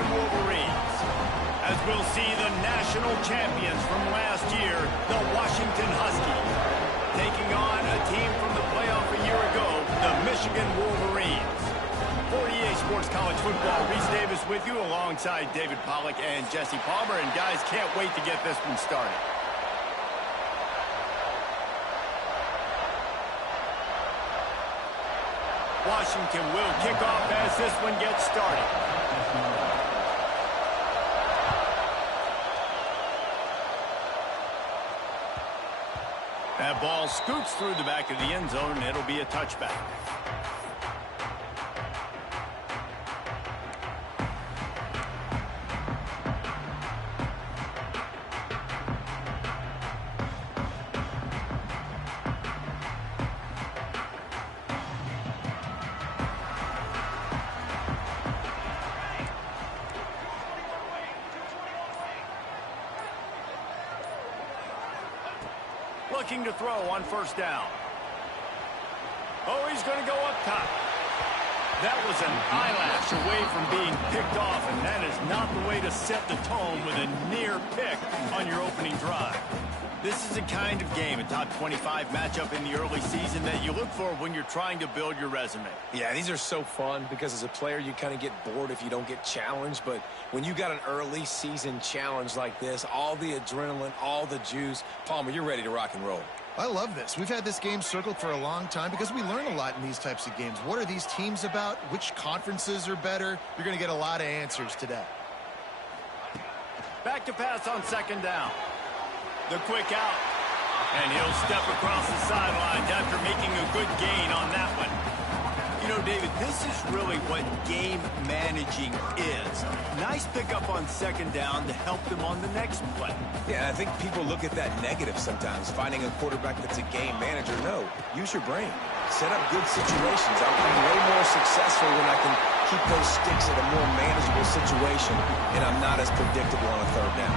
Michigan Wolverines. As we'll see the national champions from last year, the Washington Huskies, taking on a team from the playoff a year ago, the Michigan Wolverines. For EA Sports College Football, Reese Davis with you alongside David Pollack and Jesse Palmer. And guys, can't wait to get this one started. Washington will kick off as this one gets started. That ball scoots through the back of the end zone, and it'll be a touchback. Looking to throw on first down. Oh, he's going to go up top. That was an eyelash away from being picked off, and that is not the way to set the tone with a near pick on your opening drive. This is a kind of game, a top 25 matchup in the early season that you look for when you're trying to build your resume. Yeah, these are so fun because as a player, you kind of get bored if you don't get challenged. But when you got an early season challenge like this, all the adrenaline, all the juice, Palmer, you're ready to rock and roll. I love this. We've had this game circled for a long time because we learn a lot in these types of games. What are these teams about? Which conferences are better? You're going to get a lot of answers today. Back to pass on second down. The quick out. And he'll step across the sidelines after making a good gain on that one. You know, David, this is really what game managing is. Nice pickup on second down to help them on the next play. Yeah, I think people look at that negative sometimes, finding a quarterback that's a game manager. No, use your brain. Set up good situations. I'll be way more successful when I can keep those sticks at a more manageable situation, and I'm not as predictable on a third down.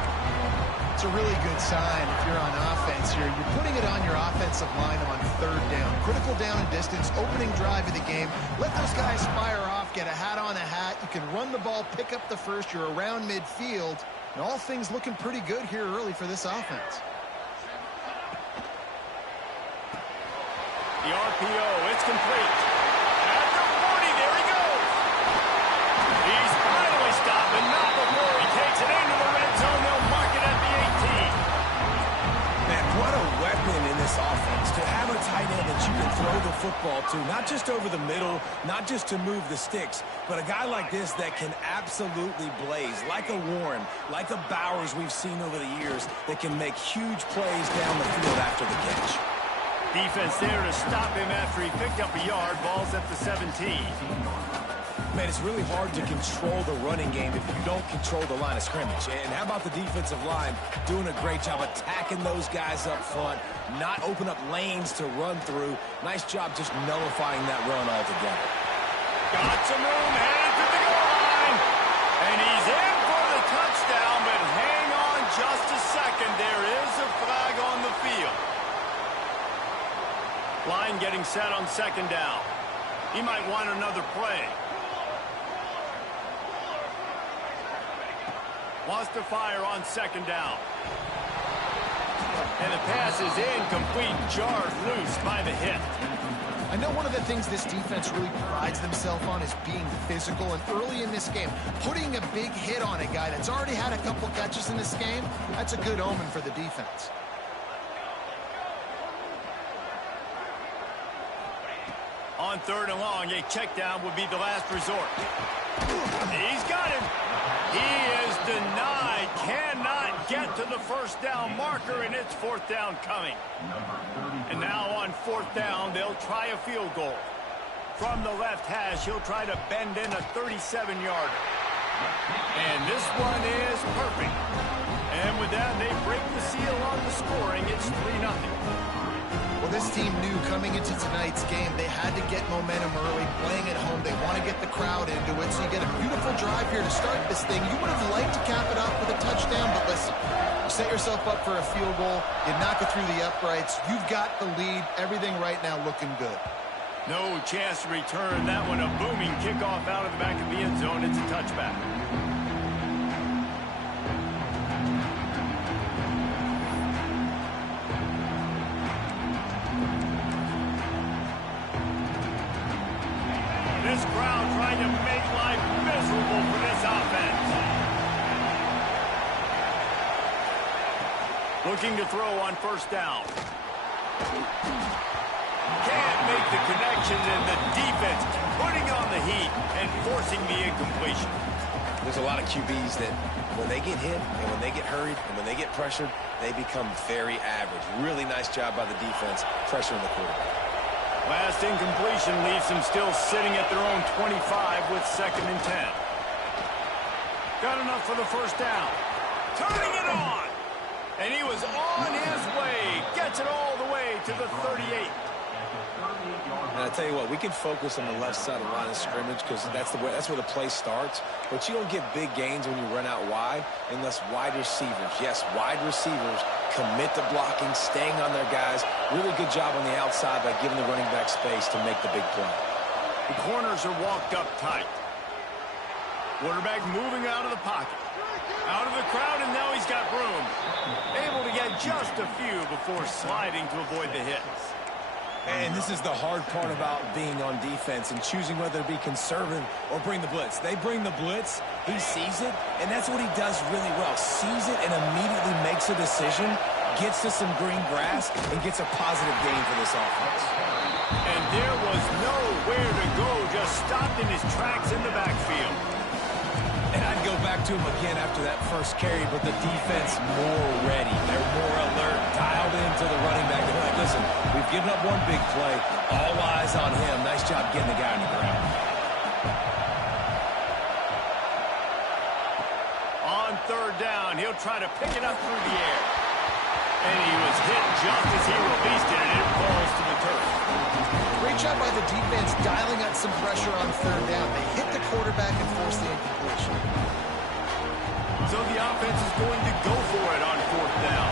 It's a really good sign if you're on offense here. You're putting it on your offensive line on third down. Critical down and distance, opening drive of the game. Let those guys fire off, get a hat on a hat. You can run the ball, pick up the first. You're around midfield. And all things looking pretty good here early for this offense. The RPO, it's complete. At the 40, there he goes. He's finally stopped, but not before he takes it into the red zone. They'll mark it at the 18. Man, what a weapon in this offense to have a tight end that you can throw the football to, not just over the middle, not just to move the sticks, but a guy like this that can absolutely blaze, like a Warren, like a Bowers we've seen over the years, that can make huge plays down the field after the catch. Defense there to stop him after he picked up a yard. Ball's at the 17. Man, it's really hard to control the running game if you don't control the line of scrimmage. And how about the defensive line doing a great job attacking those guys up front, not open up lanes to run through. Nice job just nullifying that run altogether. Got some room, headed to the goal line. And he's in for the touchdown, but hang on just a second. There is a flag on the field. Line getting set on second down. He might want another play. Wants to fire on second down. And the pass is incomplete, jarred loose by the hit. I know one of the things this defense really prides themselves on is being physical, and early in this game, putting a big hit on a guy that's already had a couple catches in this game, that's a good omen for the defense. On third and long, a check down would be the last resort. He's got him. He is denied. Cannot get to the first down marker, and it's fourth down coming. And now on fourth down, they'll try a field goal. From the left hash, he'll try to bend in a 37-yarder. And this one is perfect. And with that, they break the seal on the scoring. It's 3-0. Well, this team knew coming into tonight's game they had to get momentum early, playing at home. They want to get the crowd into it, so you get a beautiful drive here to start this thing. You would have liked to cap it off with a touchdown, but listen, you set yourself up for a field goal, you knock it through the uprights, you've got the lead, everything right now looking good. No chance to return that one. A booming kickoff out of the back of the end zone. It's a touchback. crowd trying to make life miserable for this offense. Looking to throw on first down. Can't make the connection, and the defense putting on the heat and forcing the incompletion. There's a lot of QBs that when they get hit and when they get hurried and when they get pressured, they become very average. Really nice job by the defense pressuring the quarterback. Last incompletion leaves them still sitting at their own 25 with 2nd and 10. Got enough for the first down. Turning it on. And he was on his way. Gets it all the way to the 38. And I tell you what, we can focus on the left side of the line of scrimmage because that's where the play starts. But you don't get big gains when you run out wide unless wide receivers, yes, wide receivers commit to blocking, staying on their guys. Really good job on the outside by giving the running back space to make the big play. The corners are walked up tight. Quarterback moving out of the pocket. Out of the crowd, and now he's got room. Able to get just a few before sliding to avoid the hits. And this is the hard part about being on defense and choosing whether to be conservative or bring the blitz. They bring the blitz, he sees it, and that's what he does really well. Sees it and immediately makes a decision, gets to some green grass, and gets a positive gain for this offense. And there was nowhere to go, just stopped in his tracks in the backfield. And I'd go back to him again after that first carry, but the defense more ready. They're more alert, dialed into the running back. They're like, listen, we've given up one big play. All eyes on him. Nice job getting the guy on the ground. On 3rd down, he'll try to pick it up through the air. And he was hit just as he released it, and it falls to the turf. Great job by the defense dialing up some pressure on 3rd down. They hit the quarterback and forced the incompletion. So the offense is going to go for it on 4th down.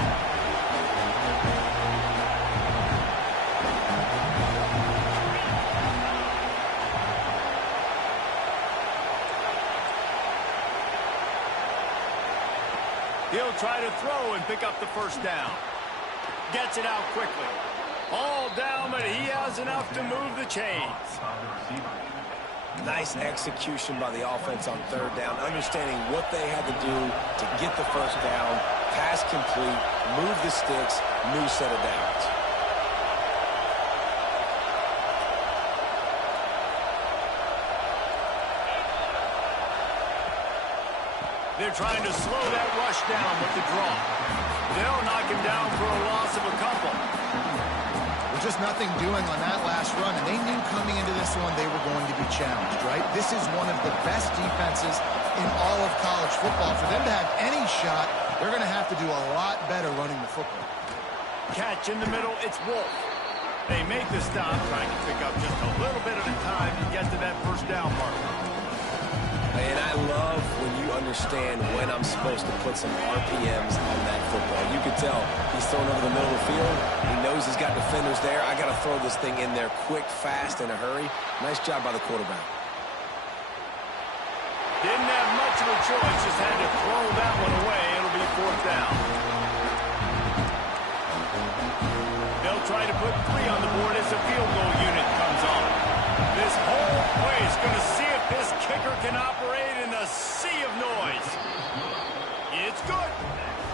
He'll try to throw and pick up the first down. Gets it out quickly. All down, but he has enough to move the chains. Nice execution by the offense on 3rd down, understanding what they had to do to get the first down, pass complete, move the sticks, new set of downs. They're trying to slow that rush down with the draw. They'll knock him down for a loss of a couple. There's just nothing doing on that last run, and they knew coming into this one they were going to be challenged, right? This is one of the best defenses in all of college football. For them to have any shot, they're going to have to do a lot better running the football. Catch in the middle, it's Wolf. They make the stop, trying to pick up just a little bit at a time to get to that first down mark. And I love when you understand when I'm supposed to put some RPMs on that football. You can tell he's throwing over the middle of the field. He knows he's got defenders there. I got to throw this thing in there quick, fast, in a hurry. Nice job by the quarterback. Didn't have much of a choice, just had to throw that one away. It'll be 4th down. They'll try to put 3 on the board as the field goal unit comes on. This whole play is going to see if this kicker can operate in a sea of noise. It's good.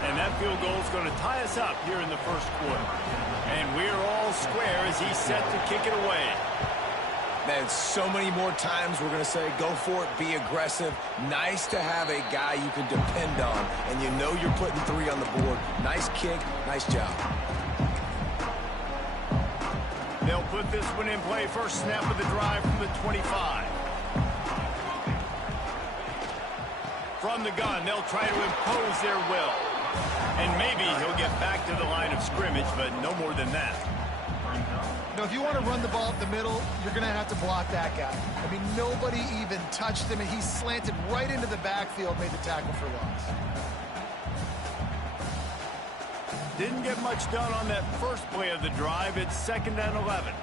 And that field goal is going to tie us up here in the first quarter. And we're all square as he's set to kick it away. Man, so many more times we're going to say, go for it, be aggressive. Nice to have a guy you can depend on, and you know you're putting 3 on the board. Nice kick, nice job. They'll put this one in play. First snap of the drive from the 25. From the gun, they'll try to impose their will. And maybe he'll get back to the line of scrimmage, but no more than that. You know, if you want to run the ball up the middle, you're going to have to block that guy. I mean, nobody even touched him, and he slanted right into the backfield, made the tackle for loss. Didn't get much done on that first play of the drive. It's 2nd and 11.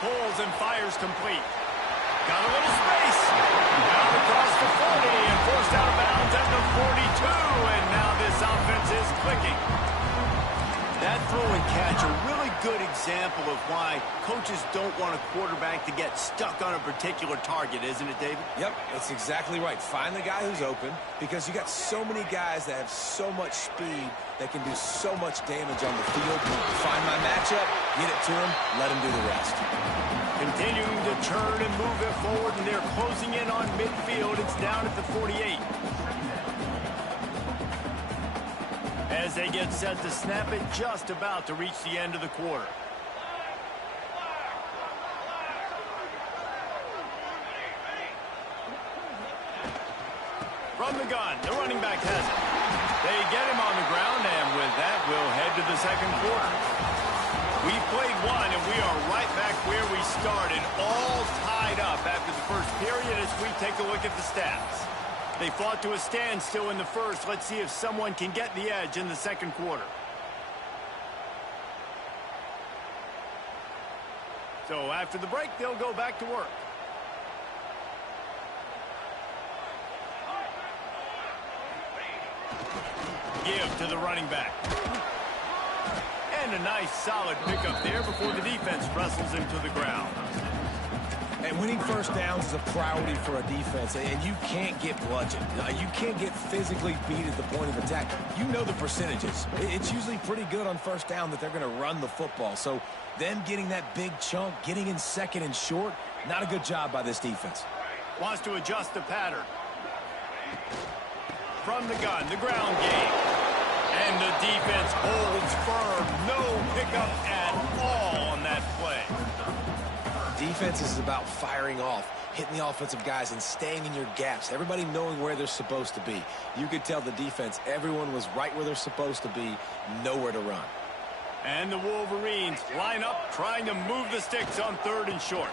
Pulls and fires complete. Got a little space. Down across the 40 and forced out of bounds at the 42. And now this offense is clicking. That throw and catch, a really good example of why coaches don't want a quarterback to get stuck on a particular target, isn't it, David? Yep, that's exactly right. Find the guy who's open, because you got so many guys that have so much speed that can do so much damage on the field. Find my matchup, get it to him, let him do the rest. Continuing to turn and move it forward, and they're closing in on midfield. It's down at the 48. As they get set to snap it, just about to reach the end of the quarter. From the gun, the running back has it. They get him on the ground, and with that, we'll head to the second quarter. We've played one, and we are right back where we started, all tied up after the first period as we take a look at the stats. They fought to a standstill in the first. Let's see if someone can get the edge in the second quarter. So after the break, they'll go back to work. Give to the running back. And a nice solid pickup there before the defense wrestles him to the ground. And winning first downs is a priority for a defense, and you can't get bludgeoned. You can't get physically beat at the point of attack. You know the percentages. It's usually pretty good on first down that they're going to run the football. So them getting that big chunk, getting in second and short, not a good job by this defense. Wants to adjust the pattern. From the gun, the ground game. And the defense holds firm. No pickup at all on that play. Defense is about firing off, hitting the offensive guys, and staying in your gaps. Everybody knowing where they're supposed to be. You could tell the defense, everyone was right where they're supposed to be, nowhere to run. And the Wolverines line up, trying to move the sticks on third and short.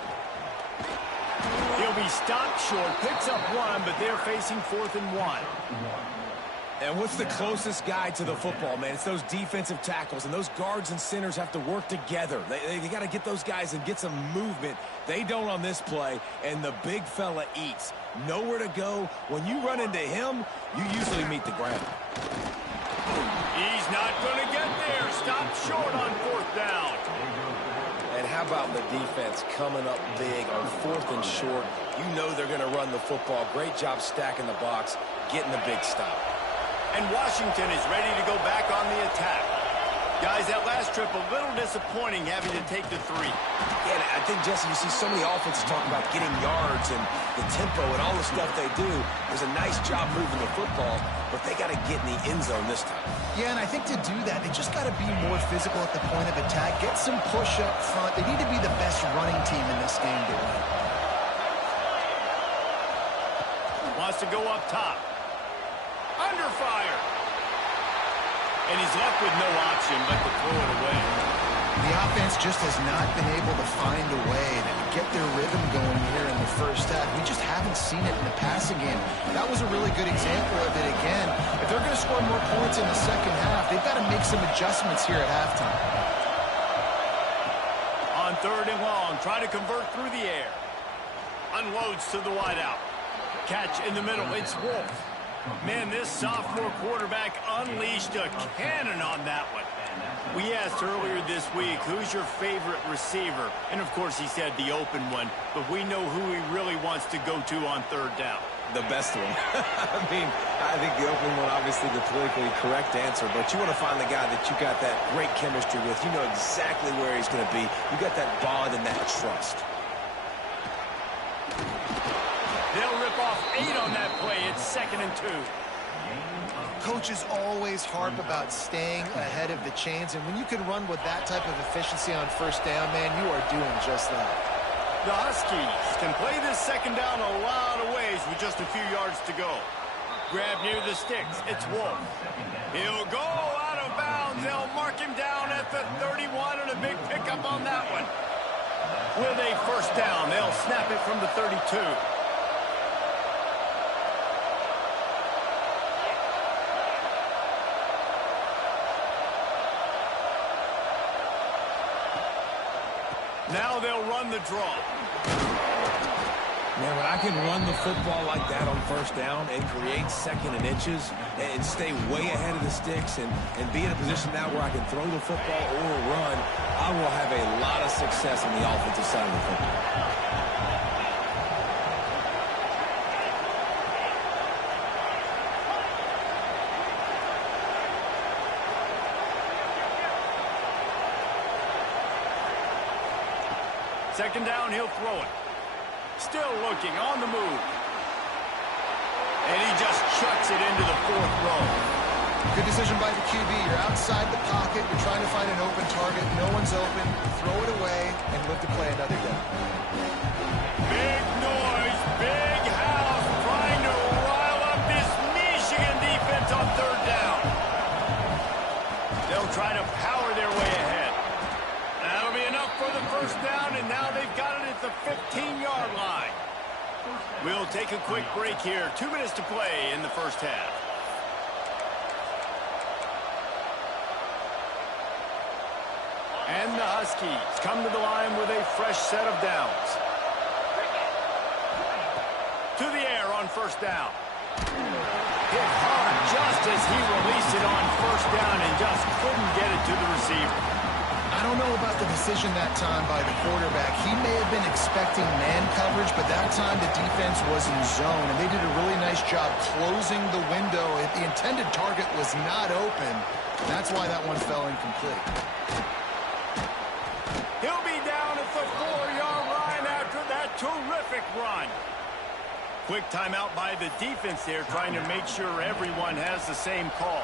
He'll be stopped short, picks up one, but they're facing 4th and 1. And what's the closest guy to the football, man? It's those defensive tackles, and those guards and centers have to work together. They got to get those guys and get some movement. They don't on this play, and the big fella eats. Nowhere to go. When you run into him, you usually meet the ground. He's not going to get there. Stopped short on 4th down. And how about the defense coming up big on 4th and short? You know they're going to run the football. Great job stacking the box, getting the big stop. And Washington is ready to go back on the attack. Guys, that last trip a little disappointing having to take the 3. Yeah, and I think, Jesse, you see so many offenses talk about getting yards and the tempo and all the stuff they do. There's a nice job moving the football, but they got to get in the end zone this time. Yeah, and I think to do that, they just got to be more physical at the point of attack, get some push up front. They need to be the best running team in this game to win. Wants to go up top. Under fire. And he's left with no option but to throw it away. The offense just has not been able to find a way to get their rhythm going here in the first half. We just haven't seen it in the passing game. That was a really good example of it again. If they're going to score more points in the second half, they've got to make some adjustments here at halftime. On 3rd and long, trying to convert through the air. Unloads to the wideout. Catch in the middle. It's Wolf. Man, this sophomore quarterback unleashed a cannon on that one. We asked earlier this week, who's your favorite receiver? And, of course, he said the open one. But we know who he really wants to go to on 3rd down. The best one. I think the open one, obviously the politically correct answer, but you want to find the guy that you got that great chemistry with. You know exactly where he's going to be. You got that bond and that trust. They'll rip off 8 on that play. It's 2nd and 2. Coaches always harp about staying ahead of the chains, and when you can run with that type of efficiency on 1st down, man, you are doing just that. The Huskies can play this 2nd down a lot of ways with just a few yards to go. Grab near the sticks. It's Wolf. He'll go out of bounds. They'll mark him down at the 31, and a big pickup on that one. With a 1st down, they'll snap it from the 32. Now they'll run the draw. Man, when I can run the football like that on first down and create second and inches and stay way ahead of the sticks and be in a position now where I can throw the football or run, I will have a lot of success on the offensive side of the football. Second down, he'll throw it. Still looking, on the move. And he just chucks it into the fourth row. Good decision by the QB. You're outside the pocket. You're trying to find an open target. No one's open. Throw it away and live to play another down. Big noise, big house, trying to rile up this Michigan defense on third down. They'll try to power their way ahead. That'll be enough for the first down, and now they've got it at the 15-yard line. We'll take a quick break here. 2 minutes to play in the first half. And the Huskies come to the line with a fresh set of downs. To the air on first down. Hit hard just as he released it on first down and just couldn't get it to the receiver. I don't know about the decision that time by the quarterback. He may have been expecting man coverage, but that time the defense was in zone, and they did a really nice job closing the window. If the intended target was not open, that's why that one fell incomplete. He'll be down at the 4-yard line after that terrific run. Quick timeout by the defense there, trying to make sure everyone has the same call.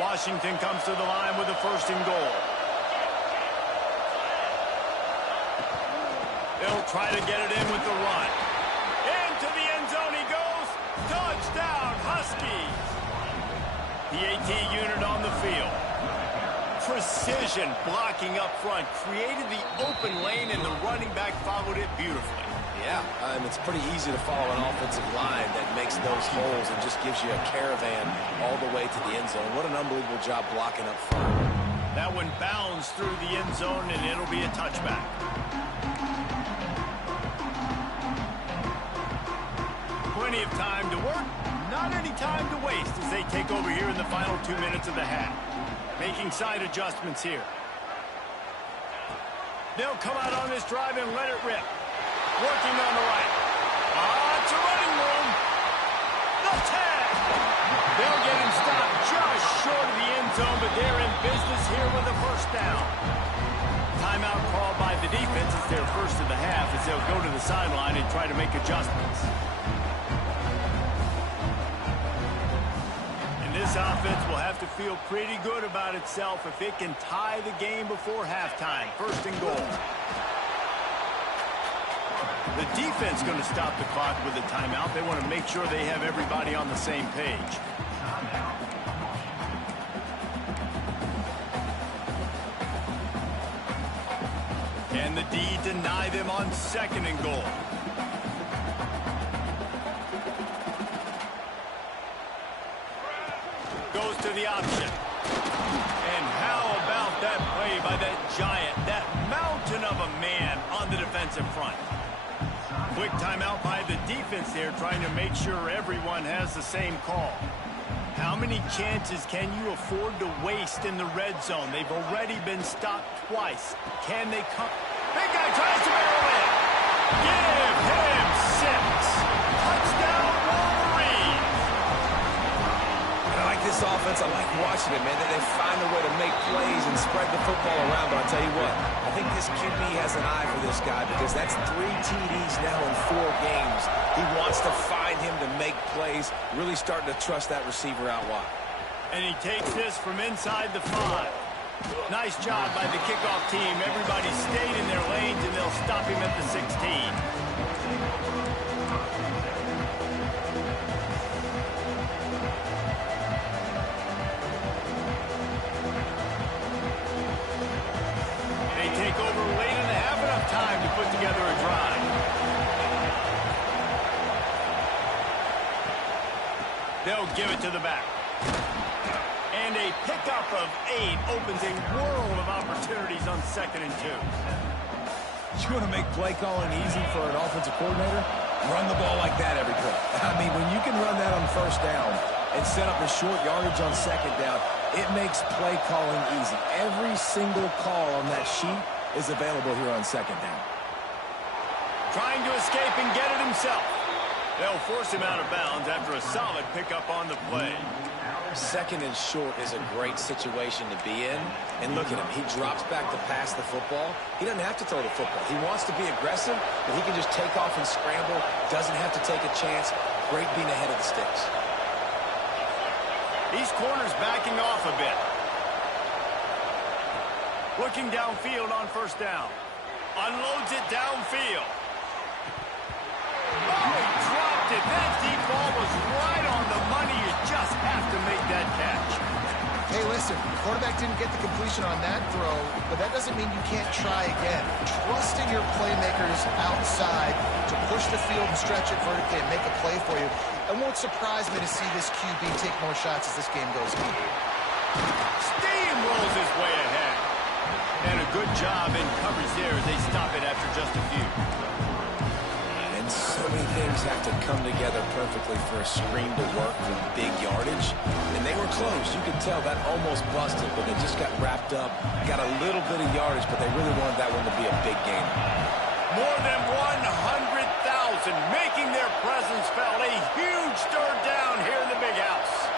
Washington comes to the line with a first and goal. They'll try to get it in with the run. Into the end zone he goes. Touchdown, Huskies. The AT unit on the field. Precision blocking up front. Created the open lane, and the running back followed it beautifully. Yeah, it's pretty easy to follow an offensive line that makes those holes and just gives you a caravan all the way to the end zone. What an unbelievable job blocking up front. That one bounds through the end zone, and it'll be a touchback. Plenty of time to work, not any time to waste as they take over here in the final 2 minutes of the half. Making side adjustments here. They'll come out on this drive and let it rip. Working on the right. It's a running room. The tag. They'll get him stopped just short of the end zone, but they're in business here with a first down. Timeout called by the defense. It's their first of the half as they'll go to the sideline and try to make adjustments. And this offense will have to feel pretty good about itself if it can tie the game before halftime. First and goal. The defense going to stop the clock with a timeout. They want to make sure they have everybody on the same page. And the D deny them on second and goal. Goes to the option. And how about that play by that giant, that mountain of a man on the defensive front? Quick timeout by the defense there, trying to make sure everyone has the same call. How many chances can you afford to waste in the red zone? They've already been stopped twice. Can they come? Big guy tries to barrel in. Give him 6. Touchdown, Wolverines. I like this offense. I like watching it, man. They find a way to make plays and spread the football around. But I'll tell you what, I think this QB has an eye for this guy because that's 3 TDs now in 4 games. He wants to find him to make plays, really starting to trust that receiver out wide. And he takes this from inside the 5. Nice job by the kickoff team. Everybody stayed in their lanes, and they'll stop him at the 16. Take over late in the half, enough time to put together a drive. They'll give it to the back. And a pickup of 8 opens a world of opportunities on 2nd and 2. You want to make play calling easy for an offensive coordinator? Run the ball like that every play. I mean, when you can run that on 1st down and set up a short yardage on 2nd down, it makes play calling easy. Every single call on that sheet is available here on 2nd down. Trying to escape and get it himself. They'll force him out of bounds after a solid pickup on the play. 2nd and short is a great situation to be in. And look at him. He drops back to pass the football. He doesn't have to throw the football. He wants to be aggressive, but he can just take off and scramble. Doesn't have to take a chance. Great being ahead of the sticks. These corners backing off a bit. Looking downfield on 1st down. Unloads it downfield. Oh, he dropped it. That deep ball was right on the money. You just have to make that catch. Hey, listen, quarterback didn't get the completion on that throw, but that doesn't mean you can't try again. Trust in your playmakers outside to push the field and stretch it vertically and make a play for you. It won't surprise me to see this QB take more shots as this game goes on. Steamrolls his way ahead. And a good job in coverage there as they stop it after just a few. So many things have to come together perfectly for a screen to work with big yardage. And they were close. You could tell that almost busted, but they just got wrapped up, got a little bit of yardage, but they really wanted that one to be a big game. More than 100,000 making their presence felt. A huge 3rd down here in the big house.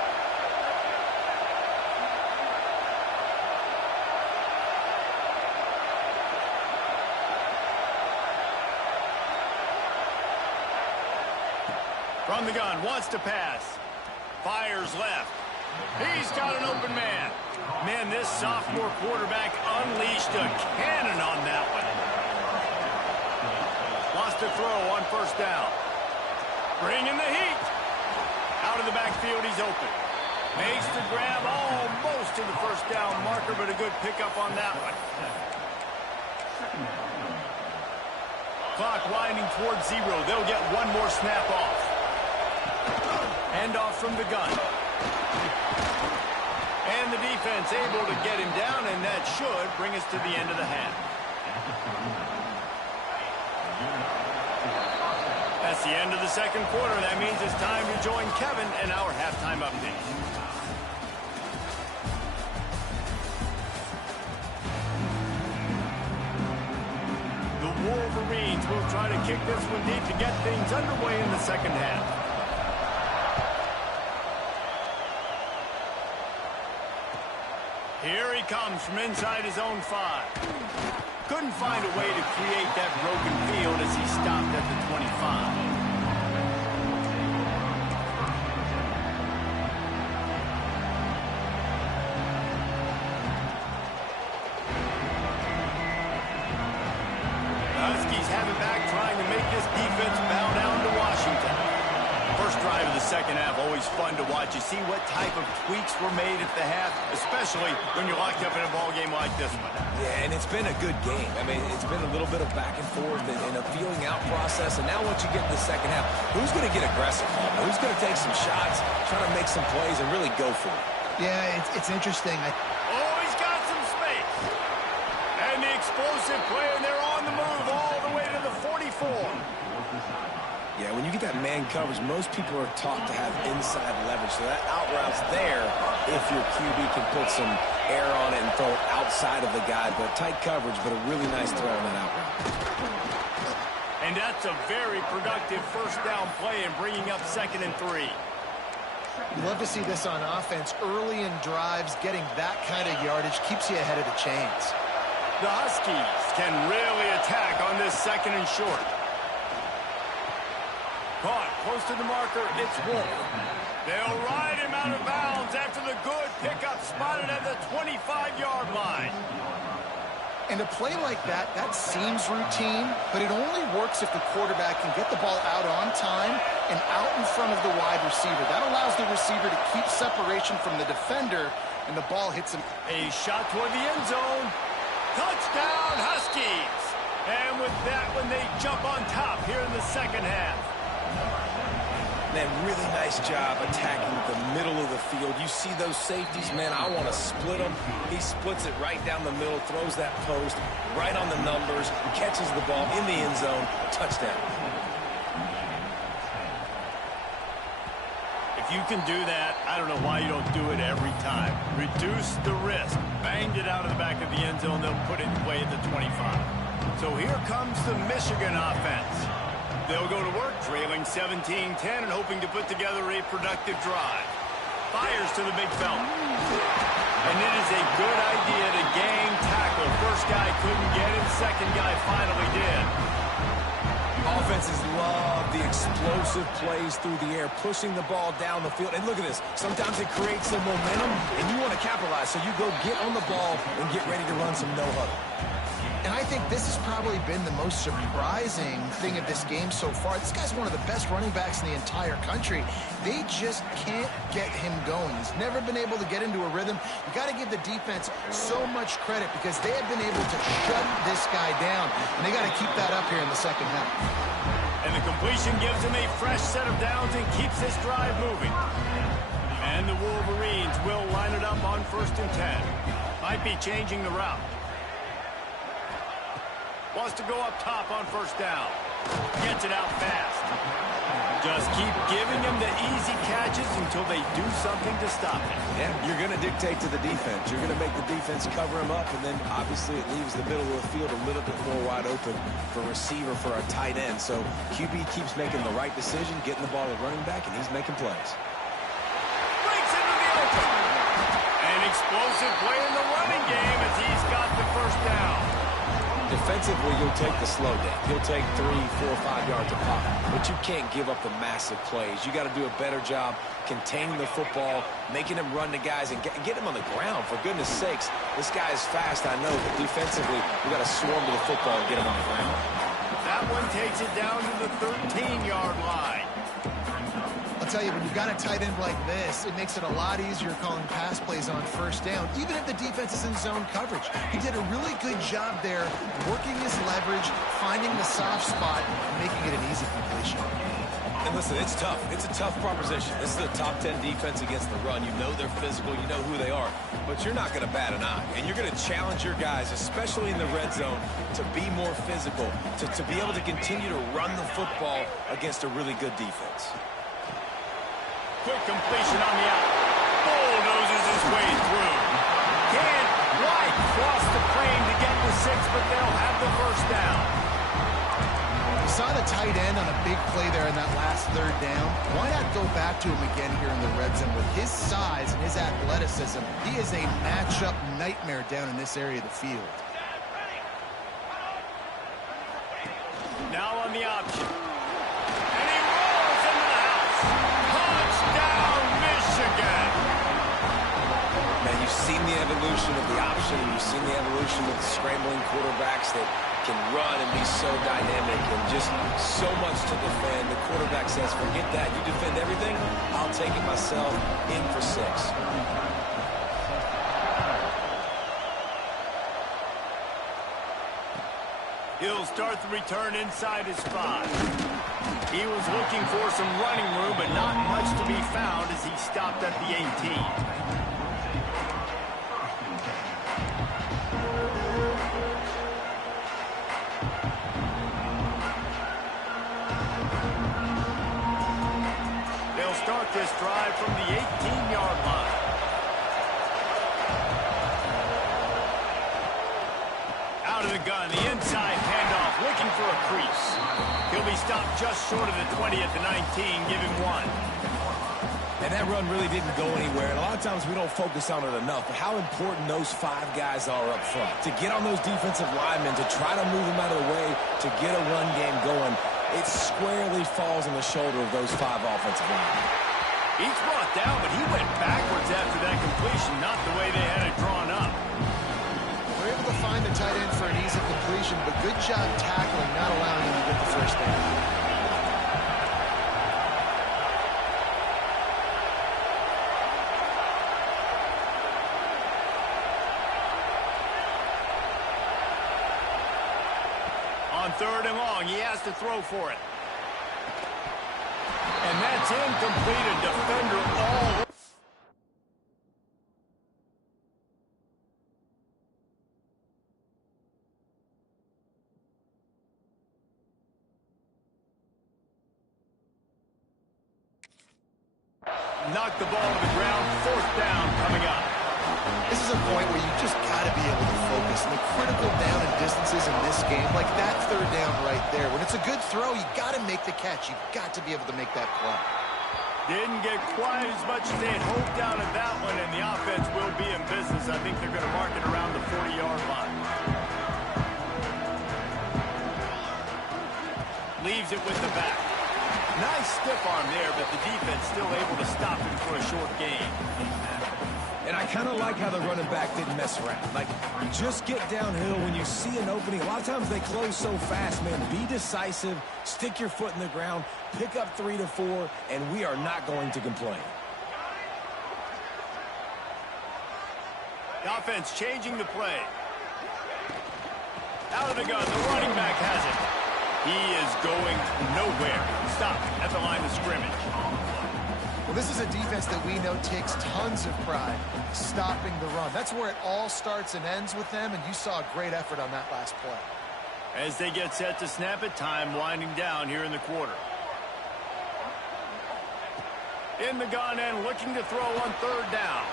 From the gun, wants to pass. Fires left. He's got an open man. Man, this sophomore quarterback unleashed a cannon on that one. Lost a throw on 1st down. Bringing the heat. Out of the backfield, he's open. Makes the grab almost to the 1st down marker, but a good pickup on that one. Clock winding towards 0. They'll get one more snap off. Handoff from the gun. And the defense able to get him down, and that should bring us to the end of the half. That's the end of the 2nd quarter. That means it's time to join Kevin in our halftime update. The Wolverines will try to kick this one deep to get things underway in the 2nd half. Here he comes from inside his own 5. Couldn't find a way to create that broken field as he stopped at the 25. Huskies have it back, trying to make this defense bow down to Washington. First drive of the 2nd half, always fun to watch. You see what type of tweaks were made at the half, especially when you're locked up in a ball game like this one. Yeah, and it's been a good game. I mean, it's been a little bit of back and forth and a feeling out process. And now once you get in the 2nd half, who's going to get aggressive? Who's going to take some shots, try to make some plays, and really go for it? Yeah, it's interesting. Oh, he's got some space. And the explosive play, and they're on the move all the way to the 44. Yeah, when you get that man coverage, most people are taught to have inside leverage. So that out route's there if your QB can put some air on it and throw it outside of the guy. But tight coverage, but a really nice throw on that out route. And that's a very productive 1st down play and bringing up 2nd and 3. You love to see this on offense. Early in drives, getting that kind of yardage keeps you ahead of the chains. The Huskies can really attack on this 2nd and short. Caught close to the marker, it's Wolf. They'll ride him out of bounds after the good pickup spotted at the 25-yard line. And a play like that seems routine, but it only works if the quarterback can get the ball out on time and out in front of the wide receiver. That allows the receiver to keep separation from the defender, and the ball hits him. A shot toward the end zone. Touchdown, Huskies! And with that one, they jump on top here in the 2nd half. Man, really nice job attacking the middle of the field. You see those safeties, man, I want to split them. He splits it right down the middle, throws that post right on the numbers, catches the ball in the end zone, touchdown. If you can do that, I don't know why you don't do it every time. Reduce the risk. Banged it out of the back of the end zone. They'll put it away at the 25. So here comes the Michigan offense. They'll go to work, trailing 17-10 and hoping to put together a productive drive. Fires to the big fella. And it is a good idea to game tackle. First guy couldn't get him. Second guy finally did. Offenses love the explosive plays through the air, pushing the ball down the field. And look at this. Sometimes it creates some momentum, and you want to capitalize. So you go get on the ball and get ready to run some no-huddle. And I think this has probably been the most surprising thing of this game so far. This guy's one of the best running backs in the entire country. They just can't get him going. He's never been able to get into a rhythm. You got to give the defense so much credit because they have been able to shut this guy down. And they got to keep that up here in the second half. And the completion gives him a fresh set of downs and keeps this drive moving. And the Wolverines will line it up on 1st and 10. Might be changing the route. Wants to go up top on 1st down. Gets it out fast. Just keep giving them the easy catches until they do something to stop it. Yeah, you're going to dictate to the defense. You're going to make the defense cover him up, and then obviously it leaves the middle of the field a little bit more wide open for receiver, for a tight end. So QB keeps making the right decision, getting the ball to running back, and he's making plays. Breaks into the open. An explosive play in the running game as he's got the 1st down. Defensively, you'll take the slow down. He'll take 3, 4, 5 yards a pop. But you can't give up the massive plays. You got to do a better job containing the football, making him run to guys, and get him on the ground. For goodness sakes, this guy is fast, I know, but defensively, we got to swarm to the football and get him on the ground. That one takes it down to the 13-yard line. I'll tell you, when you've got a tight end like this, it makes it a lot easier calling pass plays on 1st down, even if the defense is in zone coverage. He did a really good job there, working his leverage, finding the soft spot, and making it an easy completion. And listen, it's tough. It's a tough proposition. This is a top 10 defense against the run. You know they're physical. You know who they are. But you're not going to bat an eye. And you're going to challenge your guys, especially in the red zone, to be more physical, to be able to continue to run the football against a really good defense. Quick completion on the out. Bulldozes his way through. Can't quite cross the plane to get the 6, but they'll have the 1st down. You saw the tight end on a big play there in that last 3rd down. Why not go back to him again here in the red zone? With his size and his athleticism, he is a matchup nightmare down in this area of the field. Now on the option. And he rolls into the house. Touchdown, Michigan. Man, you've seen the evolution of the option, and you've seen the evolution of the scrambling quarterbacks that can run and be so dynamic and just so much to defend. The quarterback says, forget that. You defend everything, I'll take it myself. In for 6. He'll start the return inside his 5. He was looking for some running room, but not much to be found as he stopped at the 18. They'll start this drive from the 18-yard line. Out of the gun, the inside handoff, looking for a crease. He'll be stopped just short of the 20 at the 19, give him 1. And that run really didn't go anywhere. And a lot of times we don't focus on it enough, but how important those 5 guys are up front. To get on those defensive linemen, to try to move them out of the way, to get a run game going, it squarely falls on the shoulder of those 5 offensive linemen. He's brought down, but he went backwards after that completion, not the way they had it drawn up. They're able to find the tight end for an easy completion, but good job tackling, not allowing him to get the 1st down. On 3rd and long, he has to throw for it. And that's incomplete. A defender all. Knocked the ball to the ground. Fourth down coming up. This is a point where you just got to be able to focus. And the critical down and distances in this game, like that third down right there. When it's a good throw, you got to make the catch. You've got to be able to make that play. Didn't get quite as much as they had hoped down at that one, and the offense will be in business. I think they're going to mark it around the 40-yard line. Leaves it with the back. Nice stiff arm there, but the defense still able to stop him for a short gain. And I kind of like how the running back didn't mess around. Like, just get downhill when you see an opening. A lot of times they close so fast, man. Be decisive, stick your foot in the ground, pick up 3 to 4, and we are not going to complain. The offense changing the play. Out of the gun, the running back has it. He is going nowhere. Stop at the line of scrimmage. Well, this is a defense that we know takes tons of pride stopping the run. That's where it all starts and ends with them, and you saw a great effort on that last play. As they get set to snap it, time winding down here in the quarter. In the gun and looking to throw on third down.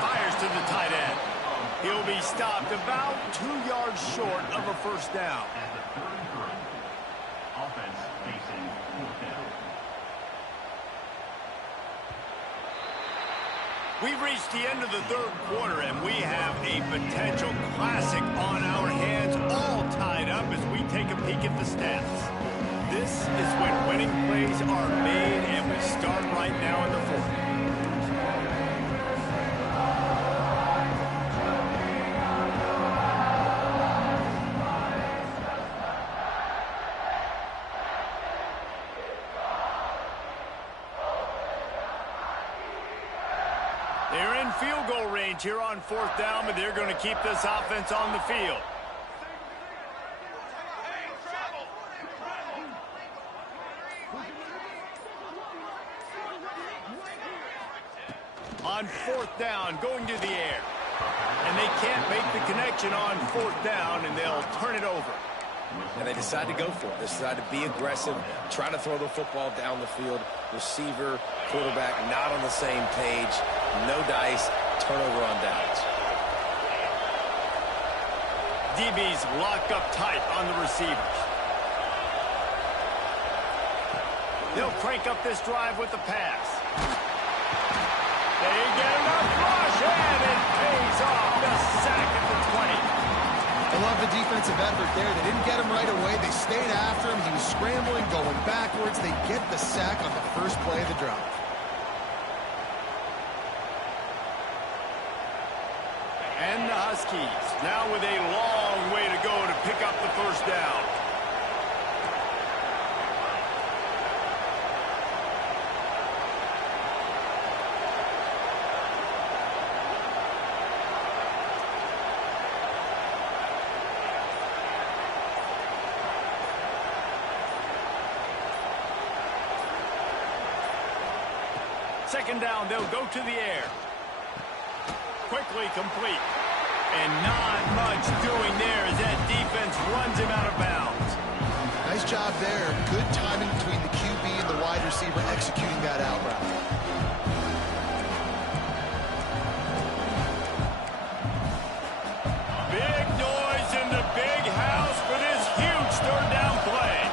Fires to the tight end. He'll be stopped about 2 yards short of a first down. Offense facing fourth down. We've reached the end of the third quarter, and we have a potential classic on our hands, all tied up as we take a peek at the stats. This is when winning plays are made, and we start right now in the fourth. They're in field goal range here on fourth down, but they're going to keep this offense on the field. On fourth down, going to the air. And they can't make the connection on fourth down, and they'll turn it over. And they decide to go for it. They decide to be aggressive, try to throw the football down the field. Receiver, quarterback, not on the same page. No dice, turnover on downs. DB's locked up tight on the receivers. They'll crank up this drive with the pass. They get enough rush, and it pays off. The sack at the 20. I love the defensive effort there. They didn't get him right away. They stayed after him. He was scrambling, going backwards. They get the sack on the first play of the drive. And the Huskies now with a long way to go to pick up the first down. Second down, they'll go to the air. Quickly complete. And not much doing there as that defense runs him out of bounds. Nice job there. Good timing between the QB and the wide receiver executing that out route. Big noise in the big house for this huge third down play.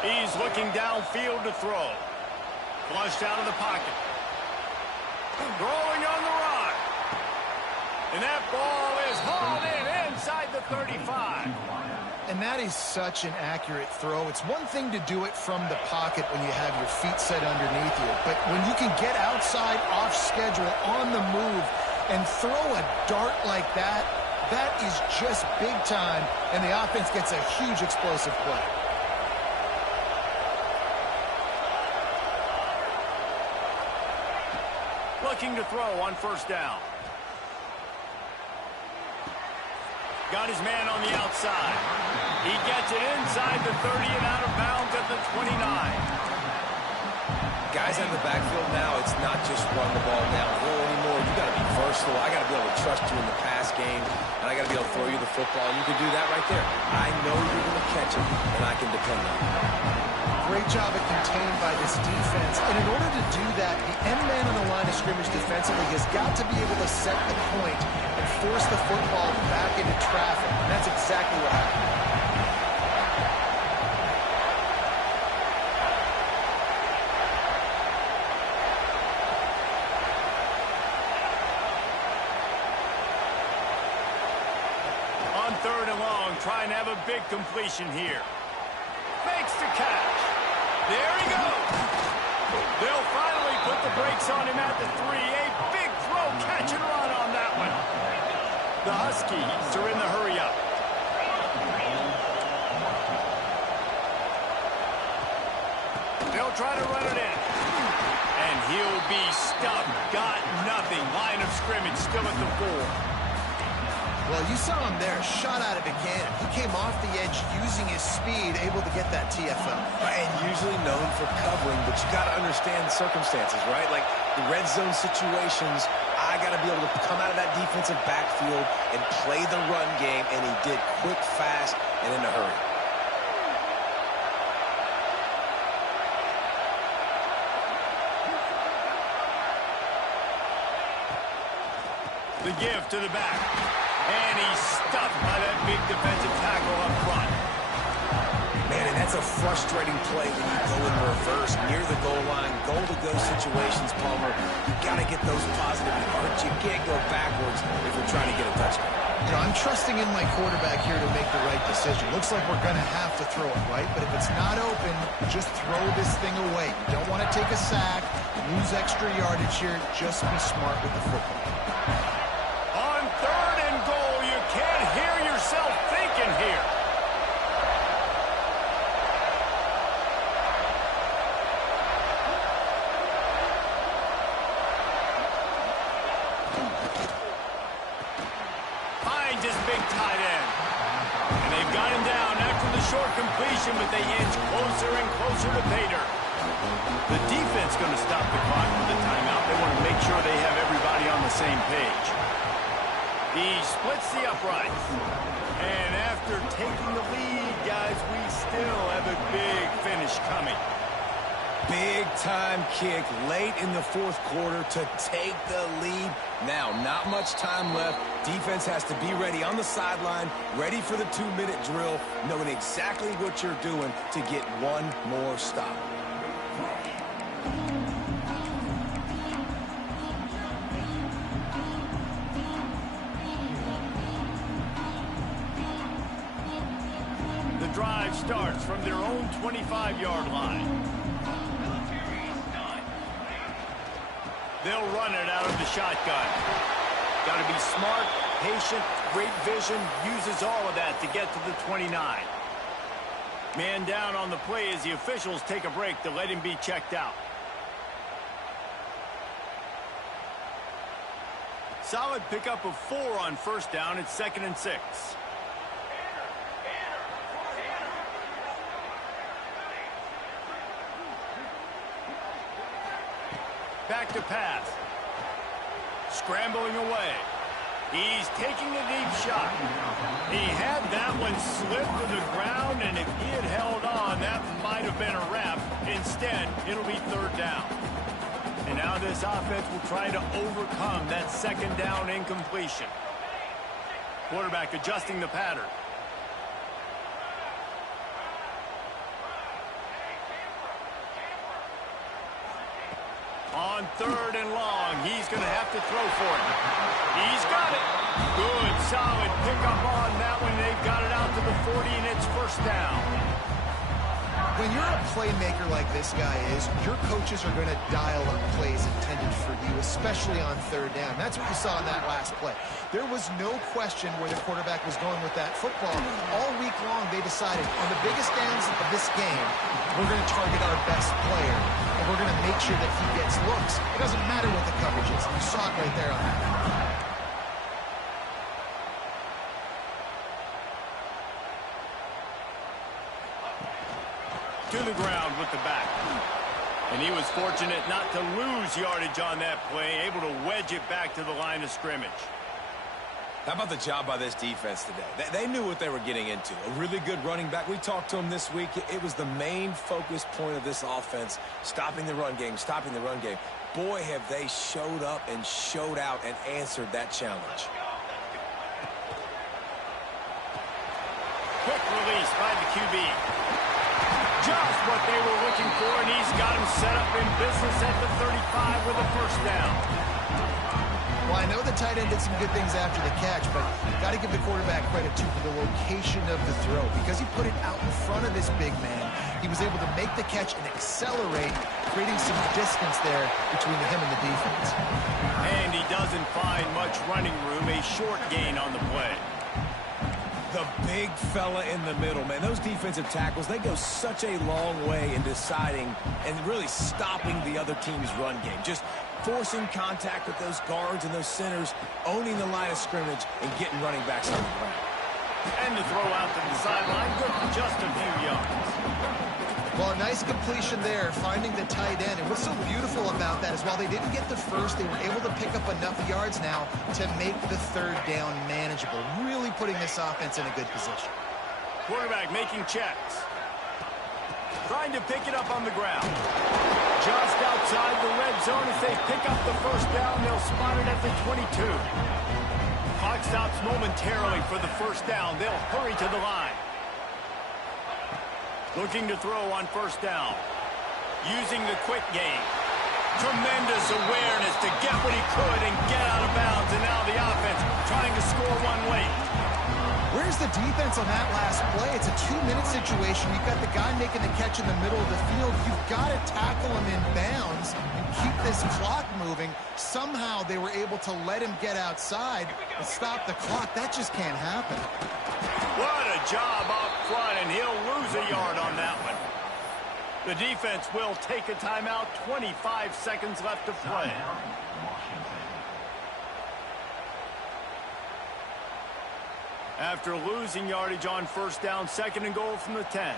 He's looking downfield to throw. Flushed out of the pocket. Throwing on the run. And that ball is hauled in inside the 35. And that is such an accurate throw. It's one thing to do it from the pocket when you have your feet set underneath you. But when you can get outside, off schedule, on the move, and throw a dart like that, that is just big time. And the offense gets a huge explosive play. looking to throw on first down. Got his man on the outside. He gets it inside the 30 and out of bounds at the 29. Guys out of the backfield now, it's not just run the ball downhill anymore. You got to be versatile. I got to be able to trust you in the pass game, and I got to be able to throw you the football, and you can do that right there. I know you're going to catch it, and I can depend on it. Great job at contained by this defense. And in order to do that, the end man on the line of scrimmage defensively has got to be able to set the point and force the football back into traffic. And that's exactly what happened. On third and long, trying to have a big completion here. Makes the catch. There he goes. They'll finally put the brakes on him at the 3. A big throw, catch and run on that one. The Huskies are in the hurry up. They'll try to run it in. And he'll be stuffed. Got nothing. Line of scrimmage still at the 4. Well, you saw him there, shot out of a cannon. He came off the edge using his speed, able to get that TFL. And usually known for covering, but you got to understand the circumstances, right? Like the red zone situations, I got to be able to come out of that defensive backfield and play the run game, and he did quick, fast, and in a hurry. The give to the back. And he's stuffed by that big defensive tackle up front. Man, and that's a frustrating play when you go in reverse near the goal line, goal-to-go situations, Palmer. You got to get those positive yards. You can't go backwards if you're trying to get a touchdown. You know, I'm trusting in my quarterback here to make the right decision. Looks like we're going to have to throw it, right? But if it's not open, just throw this thing away. You don't want to take a sack, lose extra yardage here. Just be smart with the football. Thinking here. Finds his big tight end. And they've got him down after the short completion, but they inch closer and closer to pay dirt. The defense going to stop the clock with the timeout. They want to make sure they have everybody on the same page. He splits the uprights. And after taking the lead, guys, we still have a big finish coming. Big-time kick late in the fourth quarter to take the lead. Now, not much time left. Defense has to be ready on the sideline, ready for the 2-minute drill, knowing exactly what you're doing to get one more stop. Drive starts from their own 25-yard line. They'll run it out of the shotgun. Got to be smart, patient, great vision, uses all of that to get to the 29. Man down on the play as the officials take a break to let him be checked out. Solid pickup of 4 on first down. It's 2nd and 6. Back to pass. Scrambling away. He's taking a deep shot. He had that one slip to the ground, and if he had held on, that might have been a wrap. Instead, it'll be 3rd down. And now this offense will try to overcome that 2nd down incompletion. Quarterback adjusting the pattern. On 3rd and long, he's going to have to throw for it. He's got it. Good, solid pickup on that one. They've got it out to the 40, and it's 1st down. When you're a playmaker like this guy is, your coaches are going to dial up plays intended for you, especially on 3rd down. That's what you saw in that last play. There was no question where the quarterback was going with that football. All week long, they decided, on the biggest downs of this game, we're going to target our best player, and we're going to make sure that he gets looks. It doesn't matter what the coverage is. You saw it right there on that. To the ground with the back. And he was fortunate not to lose yardage on that play, able to wedge it back to the line of scrimmage. How about the job by this defense today? They knew what they were getting into. A really good running back. We talked to him this week. It was the main focus point of this offense, stopping the run game, stopping the run game. Boy, have they showed up and showed out and answered that challenge. Quick release by the QB. Just what they were looking for, and he's got him set up in business at the 35 with a first down. Well, I know the tight end did some good things after the catch, but got to give the quarterback credit, too, for the location of the throw. Because he put it out in front of this big man, he was able to make the catch and accelerate, creating some distance there between him and the defense. And he doesn't find much running room, a short gain on the play. The big fella in the middle, man. Those defensive tackles, they go such a long way in deciding and really stopping the other team's run game. Just forcing contact with those guards and those centers, owning the line of scrimmage, and getting running backs on the ground. And the throw out to the sideline, good for just a few yards. Well, a nice completion there, finding the tight end. And what's so beautiful about that is while they didn't get the first, they were able to pick up enough yards now to make the third down manageable, really putting this offense in a good position. Quarterback making checks. Trying to pick it up on the ground. Just outside the red zone as they pick up the first down. They'll spot it at the 22. Clock stops momentarily for the first down. They'll hurry to the line. Looking to throw on first down. Using the quick game. Tremendous awareness to get what he could and get out of bounds. And now the offense trying to score one late. Where's the defense on that last play? It's a 2-minute situation. You've got the guy making the catch in the middle of the field. You've got to tackle him in bounds and keep this clock moving. Somehow they were able to let him get outside and stop the clock. That just can't happen. What a job up front, and he'll lose a yard on that one. The defense will take a timeout. 25 seconds left to play. After losing yardage on first down, 2nd and goal from the 10.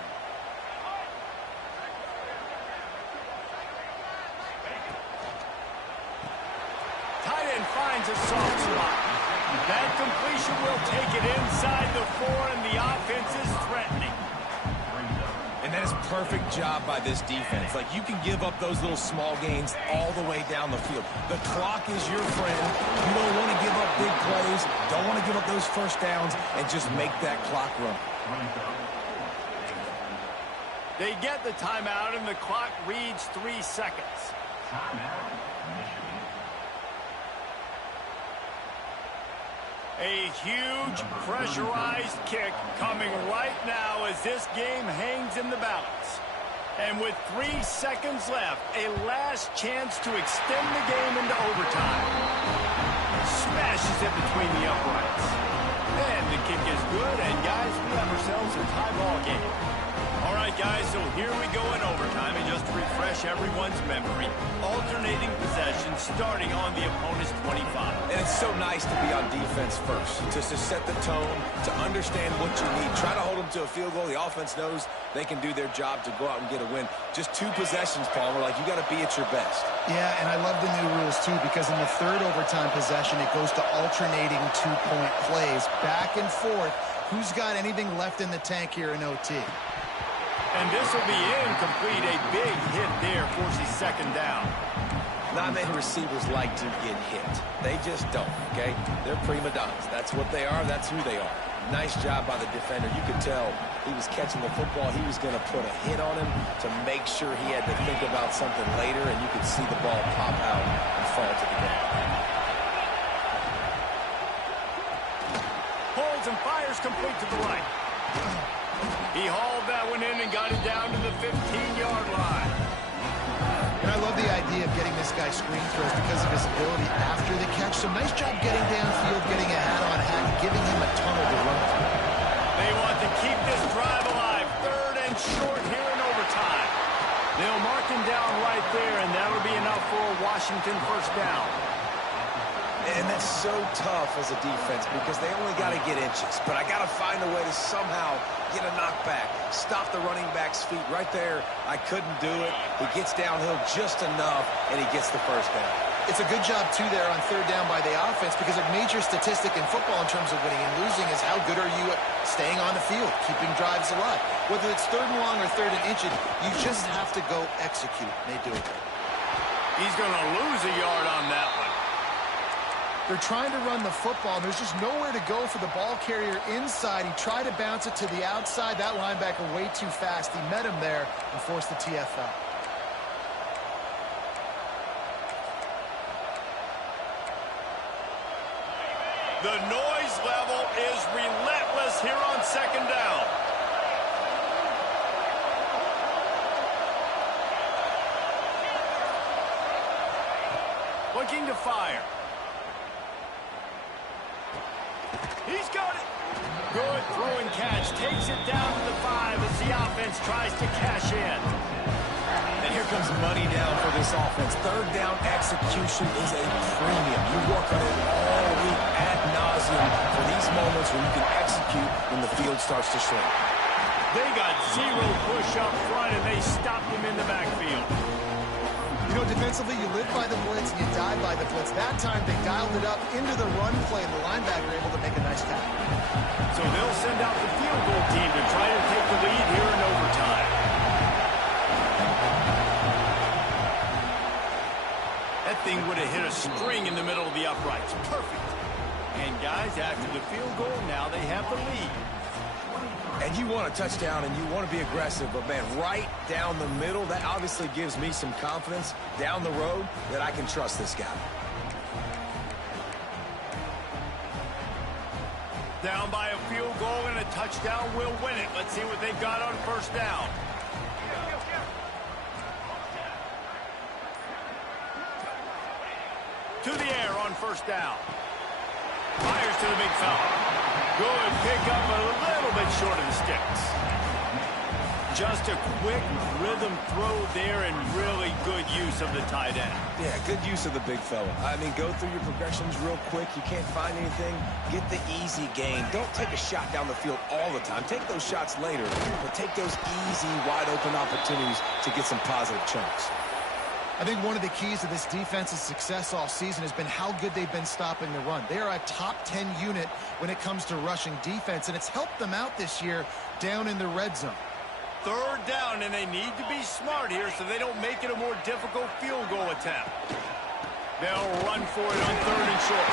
Tight end finds a soft spot. That completion will take it inside the 4, and the offense is threatening. And that is a perfect job by this defense. Like, you can give up those little small gains all the way down the field. The clock is your friend. You don't want to give up big plays. Don't want to give up those first downs and just make that clock run. They get the timeout, and the clock reads 3 seconds. A huge pressurized kick coming right now as this game hangs in the balance. And with 3 seconds left, a last chance to extend the game into overtime. Smashes it between the uprights. And the kick is good, and guys, we have ourselves a tie ball game. All right, guys, so here we go in overtime, and just to refresh everyone's memory, alternating possession starting on the opponent's 25. And it's so nice to be on defense first, just to set the tone, to understand what you need. Try to hold them to a field goal. The offense knows they can do their job to go out and get a win. Just 2 possessions, Paul. We're like, you got to be at your best. Yeah, and I love the new rules, too, because in the third overtime possession, it goes to alternating 2-point plays, back and forth. Who's got anything left in the tank here in OT? And this will be incomplete. A big hit there forces 2nd down. Not many receivers like to get hit. They just don't, okay? They're prima donnas. That's what they are. That's who they are. Nice job by the defender. You could tell he was catching the football. He was going to put a hit on him to make sure he had to think about something later, and you could see the ball pop out and fall to the ground. Holds and fires complete to the right. He hauled that one in and got it down to the 15-yard line. And I love the idea of getting this guy screen throws because of his ability after the catch. So nice job getting downfield, getting a hat-on-hat, and giving him a tunnel to run through. They want to keep this drive alive. 3rd and short here in overtime. They'll mark him down right there, and that'll be enough for a Washington first down. And that's so tough as a defense because they only got to get inches. But I got to find a way to somehow get a knockback, stop the running back's feet right there. I couldn't do it. He gets downhill just enough, and he gets the first down. It's a good job, too, there on third down by the offense because a major statistic in football in terms of winning and losing is how good are you at staying on the field, keeping drives alive. Whether it's third and long or third and inches, you just have to go execute. They do it. He's going to lose a yard on that one. They're trying to run the football, and there's just nowhere to go for the ball carrier inside. He tried to bounce it to the outside. That linebacker way too fast. He met him there and forced the TFL. The noise level is relentless here on second down. Looking to fire. He's got it. Good throw and catch. Takes it down to the 5 as the offense tries to cash in. And here comes money down for this offense. Third down execution is a premium. You work on it all week ad nauseum for these moments when you can execute when the field starts to shrink. They got zero push up front, and they stopped him in the backfield. You know, defensively, you live by the blitz and you die by the blitz. That time, they dialed it up into the run play, and the linebacker able to make a nice tackle. So they'll send out the field goal team to try to take the lead here in overtime. That thing would have hit a string in the middle of the uprights. Perfect. And guys, after the field goal, now they have the lead. And you want a touchdown and you want to be aggressive, but man, right down the middle, that obviously gives me some confidence down the road that I can trust this guy. Down by a field goal and a touchdown will win it. Let's see what they've got on first down. To the air on first down. Fires to the big fella. Good pick up, a little bit short of the sticks. Just a quick rhythm throw there and really good use of the tight end. Yeah, good use of the big fella. I mean, go through your progressions real quick. You can't find anything. Get the easy gain. Don't take a shot down the field all the time. Take those shots later, but take those easy, wide-open opportunities to get some positive chunks. I think one of the keys to this defense's success all season has been how good they've been stopping the run. They are a top 10 unit when it comes to rushing defense, and it's helped them out this year down in the red zone. Third down, and they need to be smart here so they don't make it a more difficult field goal attempt. They'll run for it on third and short.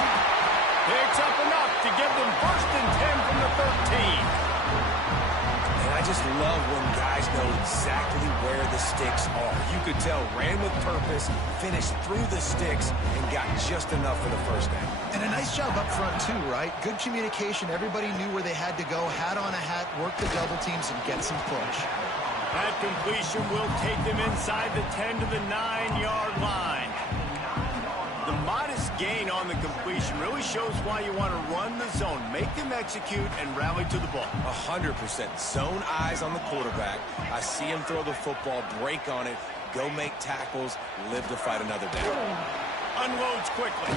Picks up enough to give them first and 10 from the 13. And I just love when guys know exactly where the sticks are. You could tell, ran with purpose, finished through the sticks, and got just enough for the first down. And a nice job up front, too, right? Good communication. Everybody knew where they had to go, hat on a hat, work the double teams, and get some push. That completion will take them inside the 10 to the 9-yard line. The modest gain on the completion really shows why you want to run the zone, make them execute, and rally to the ball. 100%. Zone eyes on the quarterback. I see him throw the football, break on it, go make tackles, live to fight another down. Unloads quickly.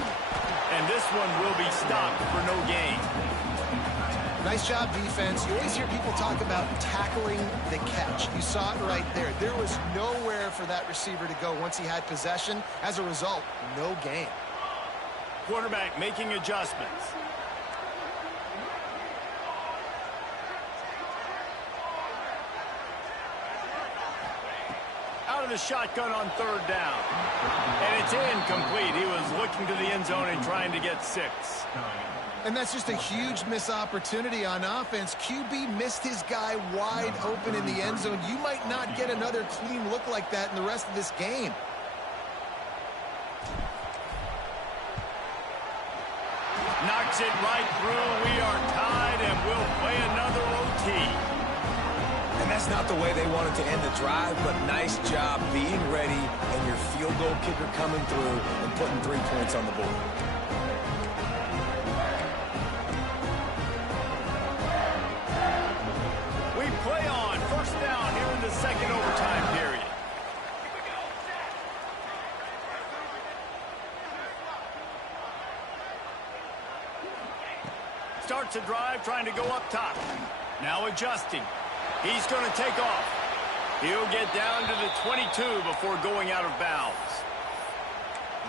And this one will be stopped for no gain. Nice job, defense. You always hear people talk about tackling the catch. You saw it right there. There was nowhere for that receiver to go once he had possession. As a result, no gain. Quarterback making adjustments. Out of the shotgun on third down. And it's incomplete. He was looking to the end zone and trying to get 6. And that's just a huge missed opportunity on offense. QB missed his guy wide open in the end zone. You might not get another clean look like that in the rest of this game. Knocks it right through. We are tied, and we'll play another OT. And that's not the way they wanted to end the drive, but nice job being ready and your field goal kicker coming through and putting 3 points on the board. We play on first down here in the second overtime period. Starts a drive trying to go up top. Now adjusting. He's going to take off. He'll get down to the 22 before going out of bounds.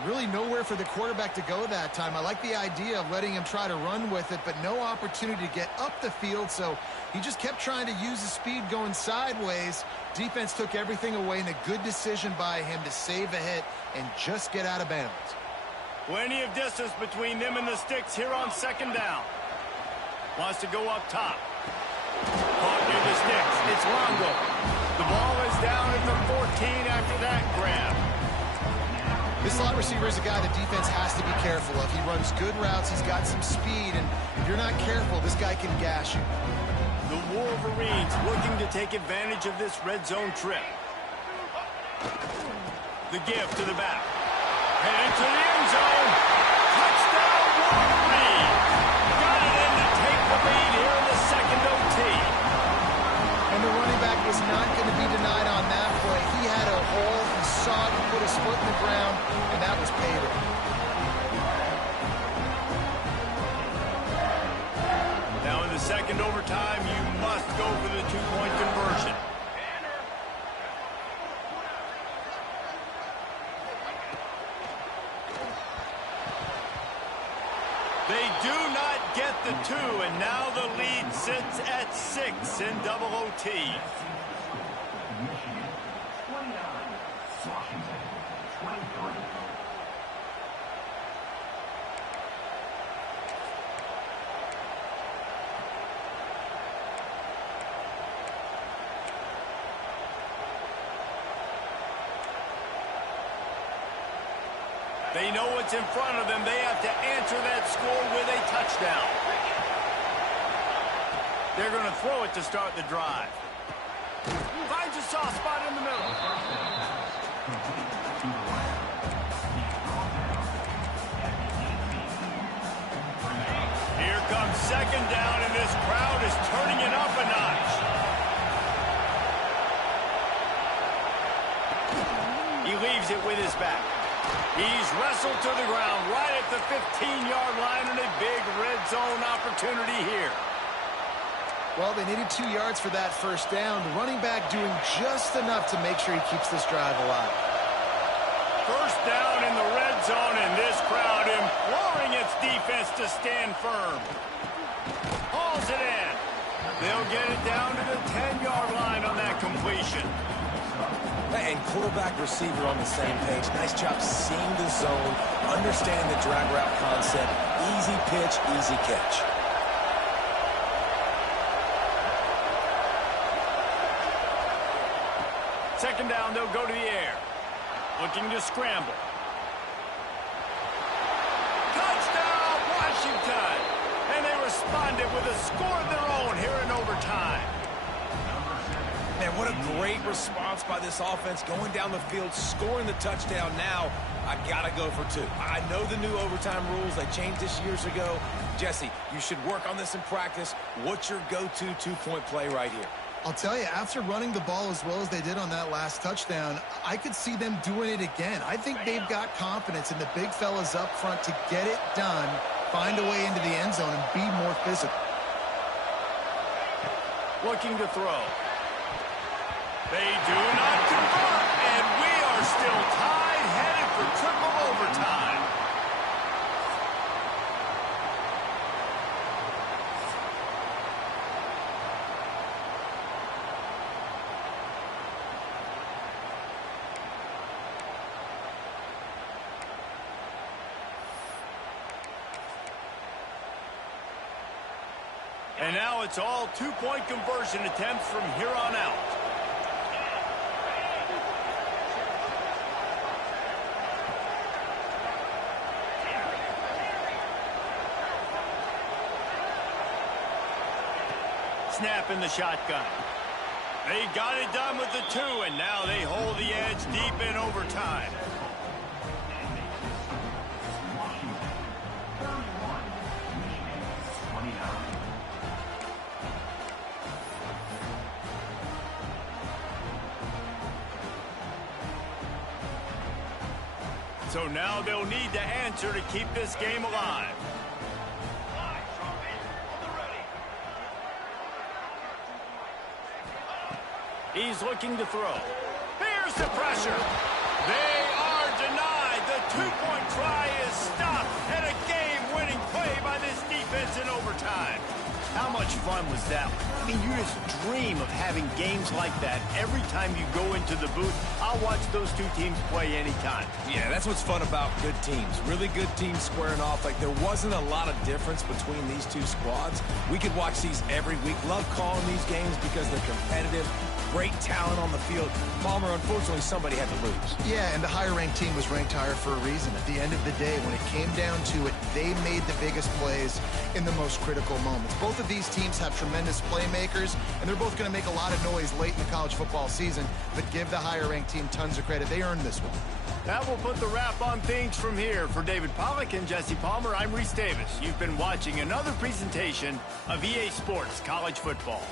Really nowhere for the quarterback to go that time. I like the idea of letting him try to run with it, but no opportunity to get up the field, so he just kept trying to use the speed going sideways. Defense took everything away, and a good decision by him to save a hit and just get out of bounds. Plenty of distance between them and the sticks here on second down. Wants to go up top. Caught near the sticks. It's Longo. The ball is down at the 14 after that grab. This slot receiver is a guy the defense has to be careful of. He runs good routes. He's got some speed, and if you're not careful, this guy can gash you. The Wolverines looking to take advantage of this red zone trip. The give to the back. And into the end zone. Touchdown, Wolverines! Got it in to take the lead here in the second OT. And the running back was not going to be denied on that play. He had a hole. He saw it. He put his foot in the ground, and that was payday. Now in the second overtime, you must go for the two-point conversion. They do not get the two, and now the lead sits at 6 in double OT. Michigan, 29. Washington, 23. They know what's in front of them. They have to answer that score with a touchdown. They're going to throw it to start the drive. Finds a soft spot in the middle. Here comes second down, and this crowd is turning it up a notch. He leaves it with his back. He's wrestled to the ground right at the 15-yard line, and a big red zone opportunity here. Well, they needed 2 yards for that first down. The running back doing just enough to make sure he keeps this drive alive. First down in the red zone, and this crowd imploring its defense to stand firm. Hauls it in. They'll get it down to the 10-yard line on that completion. And quarterback receiver on the same page. Nice job seeing the zone, understanding the drag route concept. Easy pitch, easy catch. Second down, they'll go to the air. Looking to scramble. Touchdown, Washington! And they responded with a score of their own here in overtime. Man, what a great response by this offense, going down the field, scoring the touchdown. Now, I got to go for two. I know the new overtime rules. They changed this years ago. Jesse, you should work on this in practice. What's your go-to two-point play right here? I'll tell you, after running the ball as well as they did on that last touchdown, I could see them doing it again. I think they've got confidence in the big fellas up front to get it done, find a way into the end zone, and be more physical. Looking to throw. They do not convert, and we are still tied, headed for triple overtime. And now it's all two-point conversion attempts from here on out. Snap in the shotgun. They got it done with the two, and now they hold the edge deep in overtime. So now they'll need to answer to keep this game alive. He's looking to throw. Here's the pressure. They are denied. The two-point try is stopped. And a game-winning play by this defense in overtime. How much fun was that? I mean, you just dream of having games like that every time you go into the booth. I'll watch those two teams play anytime. Yeah, that's what's fun about good teams. Really good teams squaring off. Like, there wasn't a lot of difference between these two squads. We could watch these every week. Love calling these games because they're competitive. Great talent on the field. Palmer, unfortunately, somebody had to lose. Yeah, and the higher-ranked team was ranked higher for a reason. At the end of the day, when it came down to it, they made the biggest plays in the most critical moments. Both of these teams have tremendous playmakers, and they're both going to make a lot of noise late in the college football season, but give the higher-ranked team tons of credit. They earned this one. That will put the wrap on things from here. For David Pollack and Jesse Palmer, I'm Reese Davis. You've been watching another presentation of EA Sports College Football.